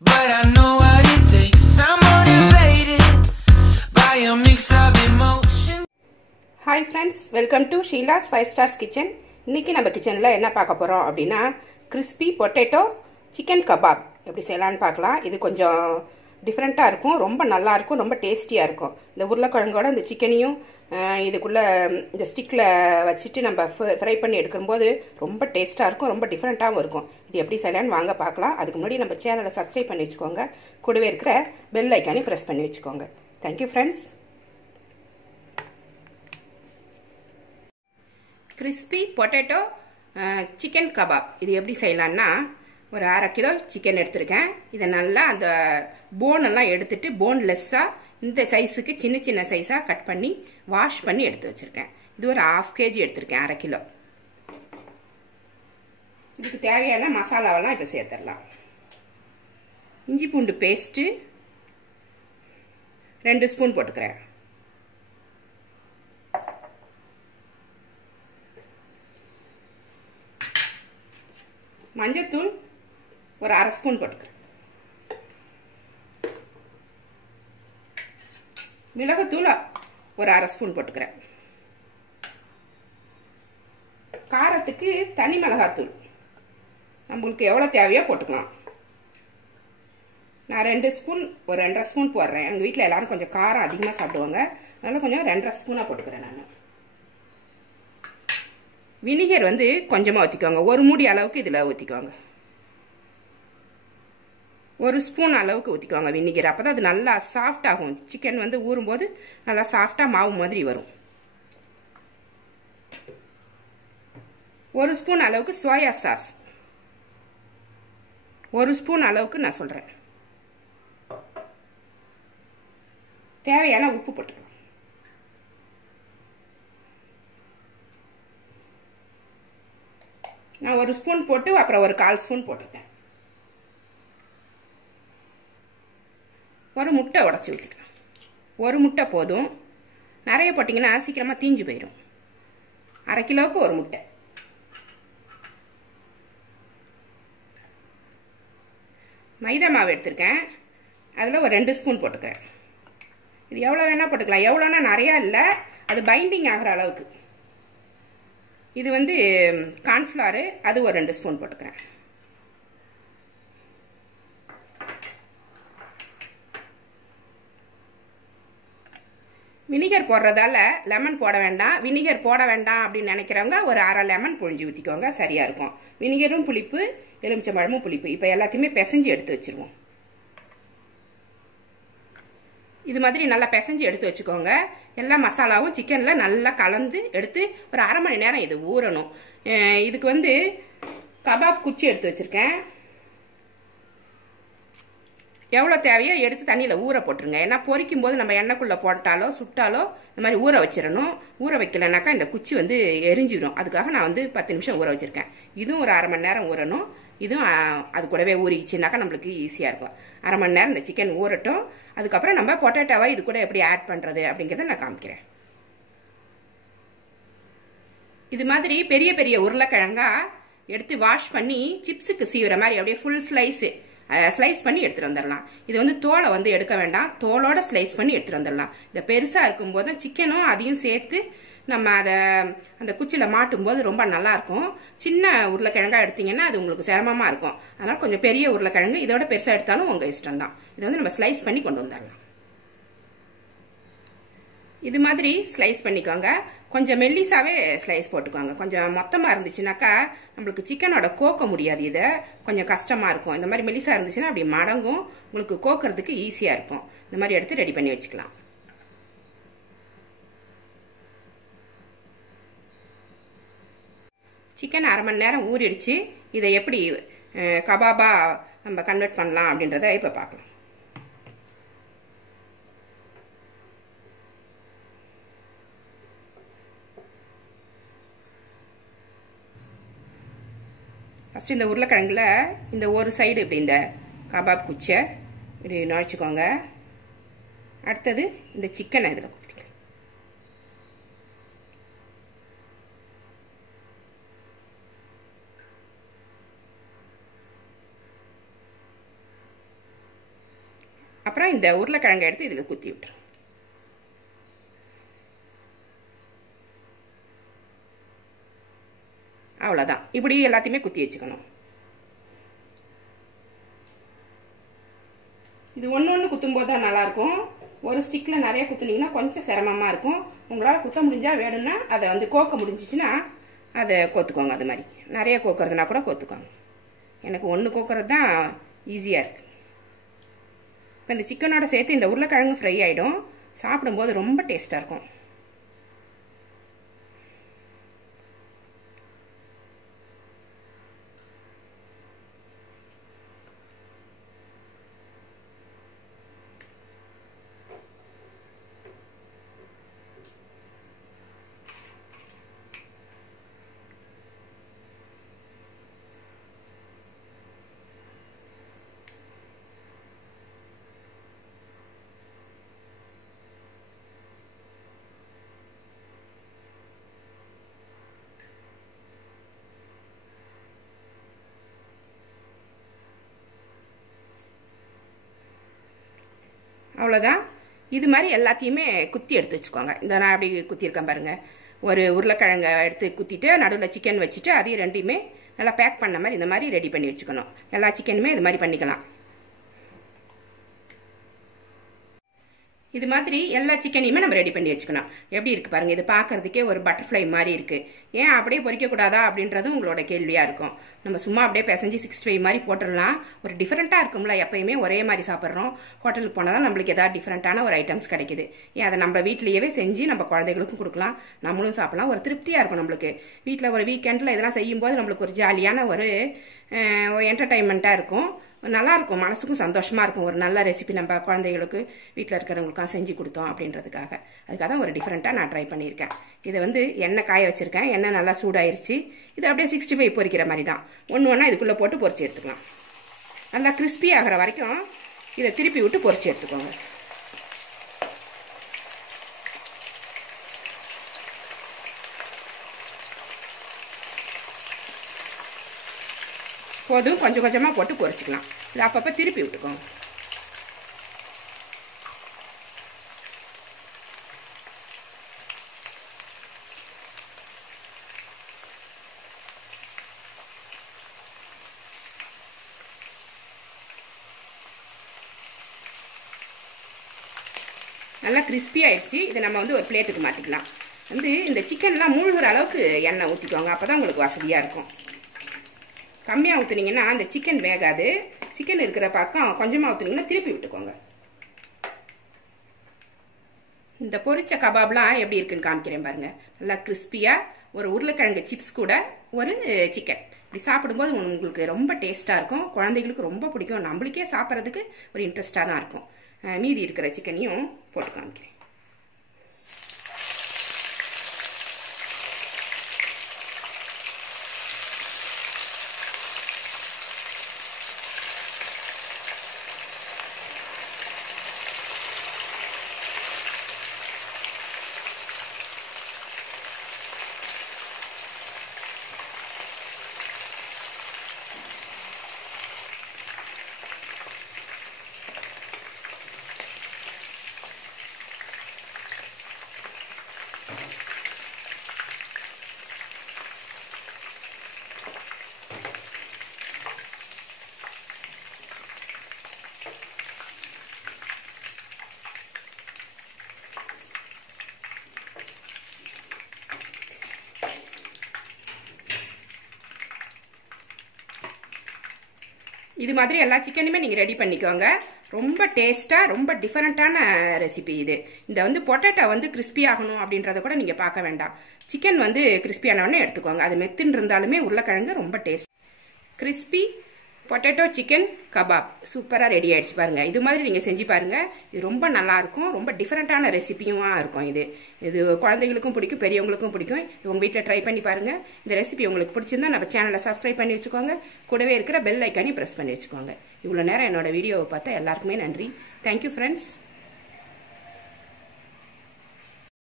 but I know what it takes. I'm motivated by a mix of emotion. Hi friends, welcome to Sheila's 5 Stars Kitchen. இன்னைக்கு நம்ம கிச்சனில் என்ன பார்க்க போகிறோம் அப்படின்னா கிறிஸ்பி பொட்டேட்டோ சிக்கன் கபாப் எப்படி செய்யலான்னு பார்க்கலாம். இது கொஞ்சம் டிஃப்ரெண்ட்டாக இருக்கும், ரொம்ப நல்லாயிருக்கும், ரொம்ப டேஸ்டியாக இருக்கும். இந்த உருளைக்கிழங்கோட இந்த சிக்கனையும் இதுக்குள்ளே இந்த ஸ்டிக்கில் வச்சுட்டு நம்ம ஃப்ரை பண்ணி எடுக்கும்போது ரொம்ப டேஸ்ட்டாக இருக்கும், ரொம்ப டிஃப்ரெண்ட்டாகவும் இருக்கும். இது எப்படி செய்யலான்னு வாங்க பார்க்கலாம். அதுக்கு முன்னாடி நம்ம சேனலை சப்ஸ்கிரைப் பண்ணி வச்சுக்கோங்க, கூடவே இருக்கிற பெல் ஐக்கானே ப்ரெஸ் பண்ணி வச்சுக்கோங்க. Thank you friends. Crispy potato chicken kebab இது எப்படி செய்யலான்னா, ஒரு 1/2 கிலோ சிக்கன் எடுத்திருக்கேன். இதை நல்லா அந்த போனெல்லாம் எடுத்துட்டு போன்லெஸ்ஸாக இந்த சைஸுக்கு சின்ன சின்ன சைஸாக கட் பண்ணி வாஷ் பண்ணி எடுத்து வச்சுருக்கேன். இது ஒரு 1/2 கேஜி எடுத்திருக்கேன், 1/2 கிலோ. இதுக்கு தேவையான மசாலாவெல்லாம் இப்போ சேர்த்துடலாம். இஞ்சி பூண்டு பேஸ்ட்டு 2 ஸ்பூன் போட்டுக்கிறேன். மஞ்சத்தூள் ஒரு 1/2 ஸ்பூன் போட்டுக்கிறேன். மிளகுத்தூள் ஒரு 1/2 ஸ்பூன் போட்டுக்கிறேன். காரத்துக்கு தனி மிளகாத்தூள் நம்மளுக்கு எவ்வளோ தேவையோ போட்டுக்கலாம். நான் 2 ஸ்பூன் ஒரு 2.5 ஸ்பூன் போடுறேன். எங்கள் வீட்டில் எல்லாரும் கொஞ்சம் காரம் அதிகமாக சாப்பிடுவாங்க, அதனால கொஞ்சம் 2.5 ஸ்பூனாக போட்டுக்கிறேன். நான் வினிகர் வந்து கொஞ்சமாக ஊற்றிக்கோங்க, ஒரு மூடி அளவுக்கு இதில் ஊற்றிக்கோங்க. 1 ஸ்பூன் அளவுக்கு ஊற்றிக்கோங்க வினிகர். அப்போ தான் அது நல்லா சாஃப்ட் ஆகும். சிக்கன் வந்து ஊறும்போது நல்லா சாஃப்டாக மாவு மாதிரி வரும். 1 ஸ்பூன் அளவுக்கு சோயா சாஸ், 1 ஸ்பூன் அளவுக்கு நான் சொல்கிறேன். தேவையான உப்பு போட்டுக்கலாம். நான் 1 ஸ்பூன் போட்டு அப்புறம் ஒரு 1/4 ஸ்பூன் போட்டிருக்கேன். ஒரு முட்டை உடச்சி ஊற்றிக்கலாம். ஒரு முட்டை போதும், நிறைய போட்டிங்கன்னா சீக்கிரமாக தீஞ்சு போயிடும். 1/2 கிலோவுக்கு ஒரு முட்டை. மைதா மாவு எடுத்திருக்கேன், அதில் ஒரு 2 ஸ்பூன் போட்டுக்கிறேன். இது எவ்வளோ வேணால் போட்டுக்கலாம், எவ்வளோன்னா நிறையா இல்லை, அது பைண்டிங் ஆகிற அளவுக்கு. இது வந்து கார்ன்ஃப்ளவர், அது ஒரு 2 ஸ்பூன் போட்டுக்கிறேன். வினிகர் போடுறதால லெமன் போட வேண்டாம். வினிகர் போட வேண்டாம் அப்படின்னு நினைக்கிறவங்க ஒரு 1/2 லெமன் புழிஞ்சு ஊற்றிக்கோங்க, சரியாக இருக்கும். வினிகரும் புளிப்பு, எலுமிச்சம்பழமும் புளிப்பு. இப்போ எல்லாத்தையுமே பிசைஞ்சு எடுத்து வச்சுருவோம். இது மாதிரி நல்லா பிசைஞ்சு எடுத்து வச்சுக்கோங்க. எல்லா மசாலாவும் சிக்கனில் நல்லா கலந்து எடுத்து ஒரு 1/2 மணி நேரம் இது ஊறணும். இதுக்கு வந்து கபாப் குச்சி எடுத்து வச்சுருக்கேன். எவ்வளோ தேவையோ எடுத்து தண்ணியில் ஊற போட்டுருங்க. ஏன்னா பொரிக்கும் போது நம்ம எண்ணெய்க்குள்ளே போட்டாலோ சுட்டாலோ இந்த மாதிரி ஊற வச்சிடணும். ஊற வைக்கலனாக்கா இந்த குச்சி வந்து எரிஞ்சிடும். அதுக்காக நான் வந்து 10 நிமிஷம் ஊற வச்சுருக்கேன். இதுவும் ஒரு 1/2 மணி நேரம் ஊறணும். இதுவும் அது கூடவே ஊறிச்சுனாக்கா நம்மளுக்கு ஈஸியாக இருக்கும். 1/2 மணி நேரம் இந்த சிக்கன் ஊறட்டும். அதுக்கப்புறம் நம்ம பொட்டேட்டோவை இது கூட எப்படி ஆட் பண்ணுறது அப்படிங்கிறத நான் காமிக்கிறேன். இது மாதிரி பெரிய பெரிய உருளைக்கிழங்கா எடுத்து வாஷ் பண்ணி சிப்ஸுக்கு சீவுற மாதிரி அப்படியே ஃபுல் ஸ்லைஸ் பண்ணி எடுத்துகிட்டு வந்துடலாம். இது வந்து தோலை வந்து எடுக்க வேண்டாம், தோலோட ஸ்லைஸ் பண்ணி எடுத்துகிட்டு வந்துடலாம். இந்த பெருசாக இருக்கும்போது சிக்கனும் அதையும் சேர்த்து நம்ம அதை அந்த குச்சியில் மாட்டும் போது ரொம்ப நல்லாயிருக்கும். சின்ன உருளைக்கிழங்கா எடுத்தீங்கன்னா அது உங்களுக்கு சிரமமாக இருக்கும். அதனால் கொஞ்சம் பெரிய உருளைக்கிழங்கு இதோட பெருசாக எடுத்தாலும் உங்கள் இஷ்டம் தான். இதை வந்து நம்ம ஸ்லைஸ் பண்ணி கொண்டு வந்துடலாம். இது மாதிரி ஸ்லைஸ் பண்ணிக்கோங்க. கொஞ்சம் மெல்லிசாவே ஸ்லைஸ் போட்டுக்கோங்க. கொஞ்சம் மொத்தமாக இருந்துச்சுனாக்கா நம்மளுக்கு சிக்கனோட கோக்க முடியாது, இதை கொஞ்சம் கஷ்டமாக இருக்கும். இந்த மாதிரி மெல்லிசா இருந்துச்சுன்னா அப்படி மடங்கும், உங்களுக்கு கோக்கிறதுக்கு ஈஸியாக இருக்கும். இந்த மாதிரி எடுத்து ரெடி பண்ணி வச்சுக்கலாம். சிக்கன் 1/2 மணி நேரம் ஊறிடுச்சு. இதை எப்படி கபாபா நம்ம கன்வெர்ட் பண்ணலாம் அப்படின்றத இப்போ பார்க்கலாம். ஃபஸ்ட்டு இந்த உருளைக்கிழங்குல இந்த ஒரு சைடு இப்படி இந்த கபாப் குச்சியை இப்படி நுழைச்சிக்கோங்க. அடுத்தது இந்த சிக்கனை இதில் கொடுத்துக்கலாம். அப்புறம் இந்த உருளைக்கிழங்கை எடுத்து இதில் குத்தி விட்டுரும். அவ்வளோதான். இப்படி எல்லாத்தையுமே குத்தி வச்சுக்கணும். இது ஒன்று ஒன்று குத்தும் போது தான் நல்லாயிருக்கும். ஒரு ஸ்டிக்கில் நிறைய குத்துனீங்கன்னா கொஞ்சம் சிரமமாக இருக்கும். உங்களால் குத்த முடிஞ்சால் வேணும்னா அதை வந்து கோக்க முடிஞ்சிச்சுன்னா அதை கோத்துக்கோங்க. அது மாதிரி நிறைய கோக்கிறதுனா கூட கோத்துக்கோங்க. எனக்கு ஒன்று கோக்கிறது தான் ஈஸியாக இருக்குது. இப்போ இந்த சிக்கனோட சேர்த்து இந்த உருளைக்கிழங்கு ஃப்ரை ஆகிடும். சாப்பிடும்போது ரொம்ப டேஸ்ட்டாக இருக்கும். அவ்வளோதான். இது மாதிரி எல்லாத்தையுமே குத்தி எடுத்து வச்சுக்கோங்க. இந்த நான் அப்படி குத்தியிருக்கேன் பாருங்கள். ஒரு உருளைக்கிழங்கை எடுத்து குத்திட்டு நடுவில் சிக்கன் வச்சுட்டு அதையும் ரெண்டையுமே நல்லா பேக் பண்ண மாதிரி இந்த மாதிரி ரெடி பண்ணி வச்சுக்கணும். எல்லா சிக்கனுமே இது மாதிரி பண்ணிக்கலாம். இது மாதிரி எல்லா சிக்கனையுமே நம்ம ரெடி பண்ணி வச்சுக்கணும். எப்படி இருக்குது பாருங்கள். இது பார்க்குறதுக்கே ஒரு பட்டர்ஃப்ளை மாதிரி இருக்குது. ஏன் அப்படியே பொரிக்கக்கூடாதா அப்படின்றது உங்களோட கேள்வியாக இருக்கும். நம்ம சும்மா அப்படியே பிசைஞ்சு 65 மாதிரி போட்டுடலாம். ஒரு டிஃப்ரெண்ட்டாக இருக்கும்ல. எப்பயுமே ஒரே மாதிரி சாப்பிட்றோம். ஹோட்டலுக்கு போனால் தான் நம்மளுக்கு ஏதாவது டிஃப்ரெண்ட்டான ஒரு ஐட்டம்ஸ் கிடைக்குது. ஏன் அதை நம்ம வீட்லேயே செஞ்சு நம்ம குழந்தைகளுக்கும் கொடுக்கலாம், நம்மளும் சாப்பிடலாம். ஒரு திருப்தியாக இருக்கும் நம்மளுக்கு. வீட்டில் ஒரு வீக்கெண்டில் இதெல்லாம் செய்யும்போது நம்மளுக்கு ஒரு ஜாலியான ஒரு என்டர்டைன்மெண்ட்டாக இருக்கும். நல்லாயிருக்கும். மனசுக்கும் சந்தோஷமாக இருக்கும். ஒரு நல்ல ரெசிபி நம்ம குழந்தைகளுக்கு வீட்டில் இருக்கிறவங்களுக்கும் செஞ்சு கொடுத்தோம் அப்படின்றதுக்காக. அதுக்காக தான் ஒரு டிஃப்ரெண்ட்டாக நான் ட்ரை பண்ணியிருக்கேன். இதை வந்து எண்ணெய் காய வச்சுருக்கேன். எண்ணெய் நல்லா சூடாயிருச்சு. இது அப்படியே 65 பொரிக்கிற மாதிரி தான். ஒன்று ஒன்றா இதுக்குள்ளே போட்டு பொரிச்சு எடுத்துக்கலாம். நல்லா கிறிஸ்பி ஆகிற வரைக்கும் இதை திருப்பி விட்டு பொரிச்சு எடுத்துக்கோங்க. போதும். கொஞ்சம் கொஞ்சமாக போட்டு பொரிச்சிக்கலாம். இது அப்பப்போ திருப்பி விட்டுக்கோங்க. நல்லா கிறிஸ்பி ஆயிடுச்சு. இதை நம்ம வந்து ஒரு பிளேட்டுக்கு மாற்றிக்கலாம். வந்து இந்த சிக்கன்லாம் மூழ்கிற அளவுக்கு எண்ணெய் ஊற்றிக்கோங்க. அப்போ தான் உங்களுக்கு வசதியாக இருக்கும். கம்மியாக ஊற்றுனீங்கன்னா அந்த சிக்கன் வேகாது. சிக்கன் இருக்கிற பக்கம் கொஞ்சமாக ஊற்றுனீங்கன்னா திருப்பி விட்டுக்கோங்க. இந்த பொரிச்ச கபாப்லாம் எப்படி இருக்குன்னு காமிக்கிறேன் பாருங்கள். நல்லா கிறிஸ்பியாக ஒரு உருளைக்கிழங்கு சிப்ஸ் கூட ஒரு சிக்கன் இப்படி சாப்பிடும்போது உங்களுக்கு ரொம்ப டேஸ்ட்டாக இருக்கும். குழந்தைகளுக்கு ரொம்ப பிடிக்கும். நம்மளுக்கே சாப்பிட்றதுக்கு ஒரு இன்ட்ரெஸ்டாக தான் இருக்கும். மீதி இருக்கிற சிக்கனையும் போட்டு காமிக்கிறேன். இது மாதிரி எல்லா சிக்கனுமே நீங்கள் ரெடி பண்ணிக்கோங்க. ரொம்ப டேஸ்ட்டாக ரொம்ப டிஃப்ரெண்ட்டான ரெசிபி இது. இந்த வந்து பொட்டேட்டோ வந்து கிறிஸ்பி ஆகணும் அப்படின்றத கூட நீங்கள் பார்க்க வேண்டாம். சிக்கன் வந்து கிறிஸ்பியானவொடனே எடுத்துக்கோங்க. அது மெத்துன்னு இருந்தாலுமே உருளைக்கிழங்கு ரொம்ப taste. Crispy potato chicken kebab சூப்பராக ரெடி ஆகிடுச்சு பாருங்கள். இது மாதிரி நீங்கள் செஞ்சு பாருங்கள். இது ரொம்ப நல்லாயிருக்கும். ரொம்ப டிஃப்ரெண்ட்டான ரெசிபியும் இருக்கும். இது குழந்தைகளுக்கும் பிடிக்கும், பெரியவங்களுக்கும் பிடிக்கும். உங்கள் வீட்டில் ட்ரை பண்ணி பாருங்கள். இந்த ரெசிபி உங்களுக்கு பிடிச்சிருந்தா நம்ம சேனலை சப்ஸ்கிரைப் பண்ணி வச்சுக்கோங்க. கூடவே இருக்கிற பெல் ஐக்கானையும் ப்ரெஸ் பண்ணி வச்சுக்கோங்க. இவ்வளோ நேரம் என்னோட வீடியோவை பார்த்தா எல்லாருக்குமே நன்றி. Thank you friends.